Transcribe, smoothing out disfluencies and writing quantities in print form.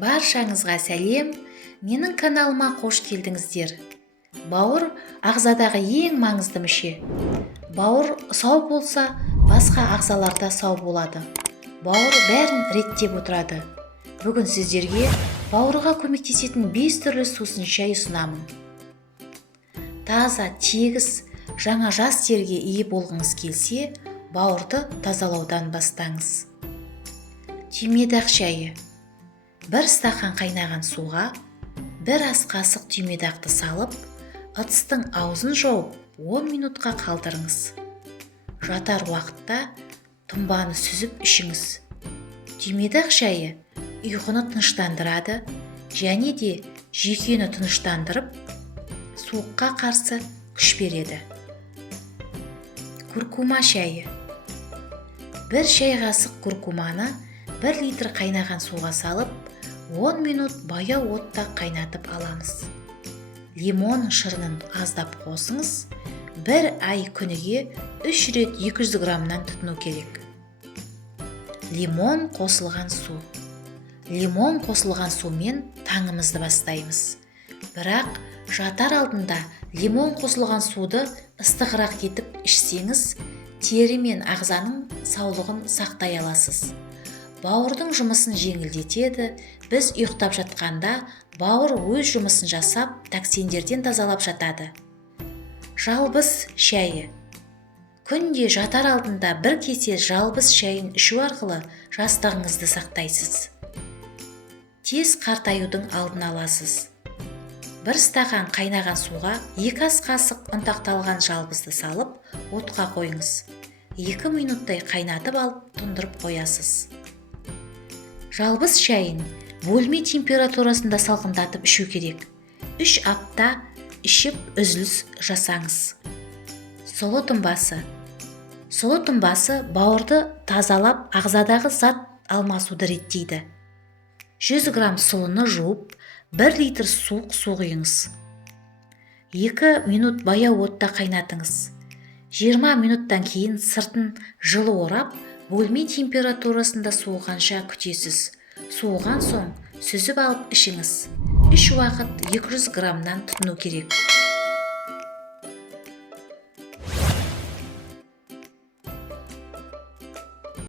Баршаңызға сәлем, менің каналыма қош келдіңіздер. Бауыр ағзадағы ең маңызды мүше. Бауыр сау болса, басқа ағзаларда сау болады. Бауыр бәрін реттеп отырады. Бүгін сіздерге бауырға көмектесетін 5 түрлі сусын шай ұсынамын. Таза, тегіс, жаңа жас терге ие болғыңыз келсе, бауырды тазалаудан бастаңыз. Түймедақ шайы. 1 стақан қайнаған суға 1 ас қасық түймедақты салып, ыдыстың аузын жауып 10 минутқа қалдырыңыз. Жатар уақытта тұнбаны сүзіп ішіңіз. Түймедақ шайы ұйқыны тыныштандырады және де жүйкені тыныштандырып, суыққа қарсы күш береді. Куркума шайы. 1 шай қасық куркуманы 1 литр қайнаған суға салып, 10 минут баяу отта қайнатып аламыз. Лимон шырынын аздап қосыңыз, 1 ай күніге 3 рет 200 граммнан тұтыну керек. Лимон қосылған су. Лимон қосылған сумен таңымызды бастаймыз. Бірақ жатар алдында лимон қосылған суды ыстығырақ етіп ішсеңіз, тері мен ағзаның саулығын сақтай аласыз. Бауырдың жұмысын жеңілдетеді. Біз ұйықтап жатқанда бауыр өз жұмысын жасап, токсиндерден тазалап жатады. Жалбыз шайы. Күнде жатар алдында 1 кесе жалбыз шайын ішу арқылы жастығыңызды сақтайсыз. Тез қартаюдың алдын аласыз. 1 стақан қайнаған суға 2 ас қасық ұнтақталған жалбызды салып, отқа қойыңыз. 2 минуттай қайнатып алып, тұндырып қоясыз. Жалбыз шайын бөлме температурасында салқындатып ішу керек. 3 апта ішіп үзіліс жасаңыз. Сұлы тұнбасы. Сұлы тұнбасы бауырды тазалап, ағзадағы зат алмасуды реттейді. 100 грамм сұлыны жуып, 1 литр суық су құйыңыз. 2 минут баяу отта қайнатыңыз. 20 минуттан кейін сыртын жылы орап, бөлме температурасында суығанша күтесіз. Суыған соң сүзіп алып ішіңіз. 3 уақыт 200 граммнан тұтыну керек.